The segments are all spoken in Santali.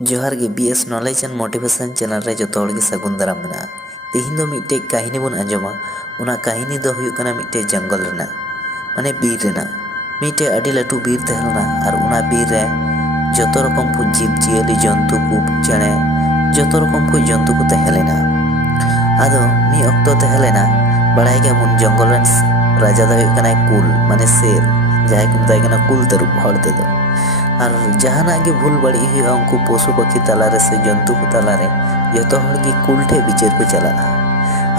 जोहार गे BS knowledge and motivation channel रे जो हड़ गे सगुन दाराम मेना। तेहिन दो मिट्टे काहिनी बन आंजमा। उना काहिनी दो हुयुग कना मिट्टे जंगल रेना माने बीर रेना मिट्टे अडी लाटू बीर तहलना और उना बीर रे जतो रकम को जीव जियली जंतु को चेणे जतो रकम को जंतु को तहलेना। आदो मी अक्तो तहलेना बड़ाई गया बुन जंगल रेन राजा दो हुयुग कना कुल माने शेर जहां को बताय कना कुल तरुप हड़ ते दो और जहाना गे भूल बड़ी हुआ उनको पशु पक्षी तलारे से जंतु को तलारे जो हड़गी कुल ठे बिचार को चला।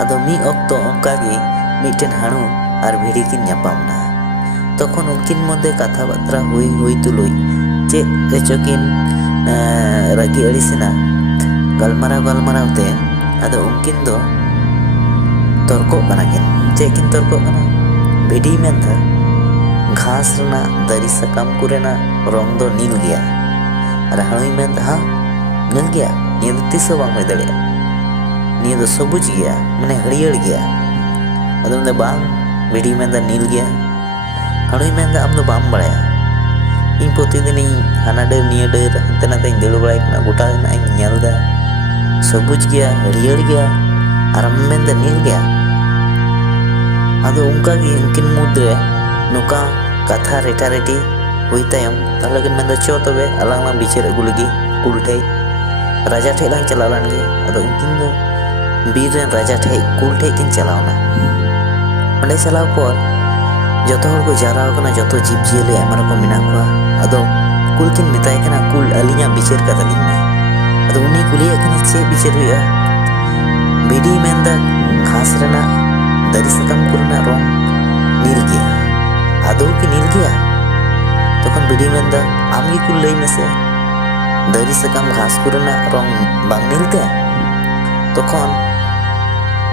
आदो मी अक्तो उनका गे मिटेन हाणु और भिड़ी किन ᱧᱟᱯᱟᱢना तखन उनकिन मध्य कथा बार्ता हुई तुलुई चे रेचोकिन रागी अड़ीसेना गलमाराव ते आदो उनकिन दो तर्को कना किन चे किन तर्को कना भिड़ी मेनता घास रना दारी साकाम कुरेना रंग दो नील गया और हाणुई मेन हाँ नील गया निया दो तीसो बांग होय दाड़ेया निया दो सबुज गया माने हरियर गया। अदो मेन बांग भिड़ी मेन नील गया हाणुई मेन आम दो बाम बड़ाया इन प्रतिदिन हाना डर निया डर हंते नाते दड़ बड़ाय कना गोटा ना नेलदा सबुज गया हरियर गया और आम मेन नील गया। अदो उनका गे उनकिन मुद्रे नुका कथा रेटारेटी हुई तायम ताहले किन मेन चो तबे आलांग लांग बिचार अगु लगी कुल ठे राजा ठे लांग चला लान गे। अदो उनकिन दो बीर रेन राजा ठे कुल ठे किन चलावना अंडे चलाव पर जतो हड़ को जारा कना जतो जीव जियले आयमा रकम मेना कोआ। अदो कुल किन मेताय कना कुल अलिया बिचार कतालिन मे। अदो उनी कुलिया कना चे बिचार हुआ बिडी मेनदा घास रेना दारी साकाम कुरेना रंग नील गया। आदो की नील गया तखन बिडी मेनदा आमगी कुल लई मेसे दारी साकाम घास कुरेना रंग बांग नीलते तखन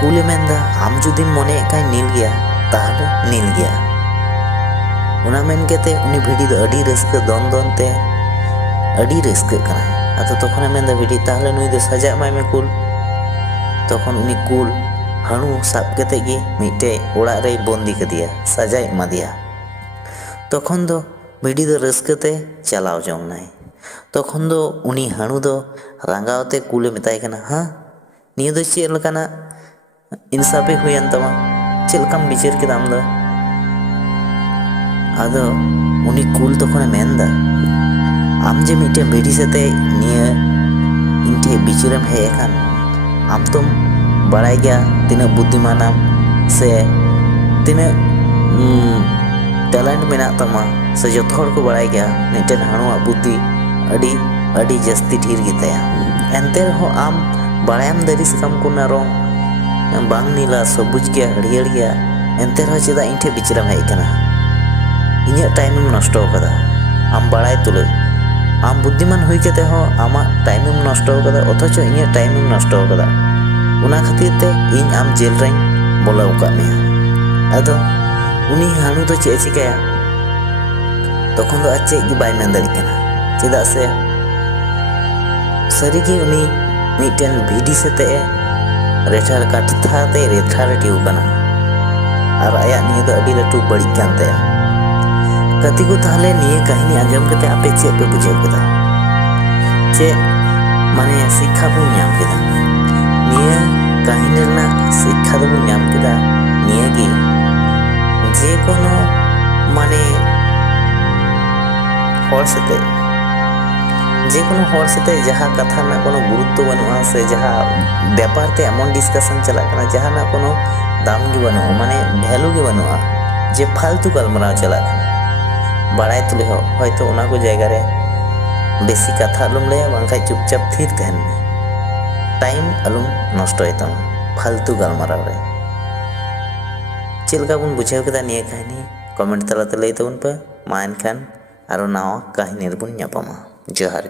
कुले मेनदा आम जुदी मने काई नील गया ताहले नील गया। उना मेन केते उनी भिडी दो अडी रस्का दोन दोन ते अडी रस्का कना। आदो तखन मेनदा भिडी ताहले नुई दो सजा माय में कुल तखन उनी कुल हाणु साब केते गे मिटे ओड़ा रे बंदी कदिया सजा एमा दिया। तखन दो भिडी दो रस्कते चलाव जमनाय तखन दो उनी हाणु दो रांगावते कुले मेताय कना हाँ निया दो चेल लकाना इंसाफे हुयन तमा चेल कम बिचार केदा आम दो। आदो उनी कुल तखन मेनदा आम जे मिटे भिडी सते निया इनटे बिचारम हे एखान आम तुम बड़ाय गया तिना बुद्धिमानाम से तिना टैलेंट मेना तमा से जो हड़ को बड़ाय गया मिटेन हाणुआ बुद्धि अडी अडी जस्ती ढेर गिताया एनते रहो आम बड़ायम दारी साकाम कुना रंग बांग नीला सबुज गया हरियर गया एनते रहो चेदा इनठे बिचरम हेज कना इन्या टाइम नष्टो कदा आम बड़ाय तुले आम बुद्धिमान हुई केते हो आमा टाइम नष्टो कदा अथच इन्या टाइम नष्टो कदा उना खातिर ते इन आम जेल रें बोलाव का मेया। अदो उनी हाणु दो चे चिकाया तखन दो आचे गी बाय मेन दाड़ी कना चेदा से सरीगी उनी मिटेन भिडी सेते रेठार काटथा ते रेठारेटी कना और आया निया दो अडी लाटू बड़ी कान तया। कति को ताहले निया काहिनी आंजम कते आपे चे पे बुझाव केदा चे माने शिक्षा बो ᱧᱟᱢ केदा निया काहिनी रना शिक्षा दो ᱧᱟᱢ केदा निया गे जे कोनो माने हर सते जे कोनो हर सते जहाँ कथा ना कोनो गुरुत्व बनुआ से जहाँ व्यापार ते एमन डिस्कशन चला कना जहाँ ना कोनो दाम गे बनुआ माने वैल्यू गे बनुआ जे फालतू गलमाराव चला कना बड़ाय तुले हो हयतो उना को जायगा रे बेसी कथा आलुम लया बांखाय चुपचाप थीर तहन में टाइम आलुम नष्टय तम फालतू गलमाराव रे। चेलका बुन बुझाव केदा निया कहानी कमेंट तलाते लई तबुन पे मा एनखान आरो नावा कहानी रे बुन ᱧᱟᱯᱟᱢᱟ। जोहार।